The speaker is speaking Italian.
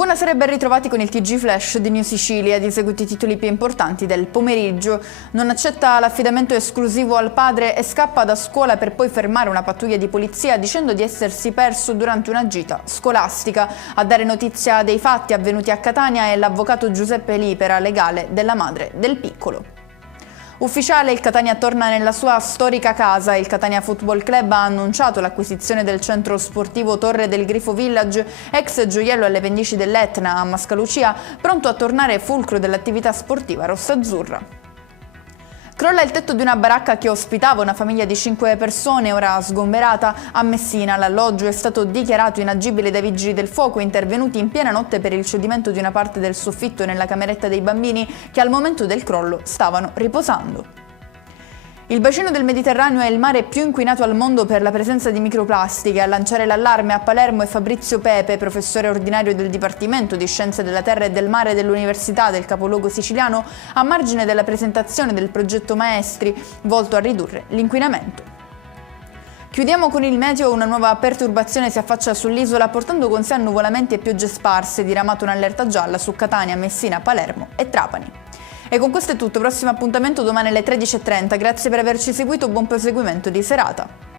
Buonasera e ben ritrovati con il TG Flash di New Sicilia, di seguito i titoli più importanti del pomeriggio. Non accetta l'affidamento esclusivo al padre e scappa da scuola per poi fermare una pattuglia di polizia dicendo di essersi perso durante una gita scolastica. A dare notizia dei fatti avvenuti a Catania è l'avvocato Giuseppe Lipera, legale della madre del piccolo. Ufficiale, il Catania torna nella sua storica casa. Il Catania Football Club ha annunciato l'acquisizione del centro sportivo Torre del Grifo Village, ex gioiello alle pendici dell'Etna a Mascalucia, pronto a tornare fulcro dell'attività sportiva rossazzurra. Crolla il tetto di una baracca che ospitava una famiglia di 5 persone, ora sgomberata. A Messina l'alloggio è stato dichiarato inagibile dai vigili del fuoco intervenuti in piena notte per il cedimento di una parte del soffitto nella cameretta dei bambini che al momento del crollo stavano riposando. Il bacino del Mediterraneo è il mare più inquinato al mondo per la presenza di microplastiche. A lanciare l'allarme a Palermo è Fabrizio Pepe, professore ordinario del Dipartimento di Scienze della Terra e del Mare dell'Università del capoluogo siciliano, a margine della presentazione del progetto Maestri, volto a ridurre l'inquinamento. Chiudiamo con il meteo. Una nuova perturbazione si affaccia sull'isola portando con sé annuvolamenti e piogge sparse, diramato un'allerta gialla su Catania, Messina, Palermo e Trapani. E con questo è tutto, prossimo appuntamento domani alle 13:30, grazie per averci seguito, buon proseguimento di serata.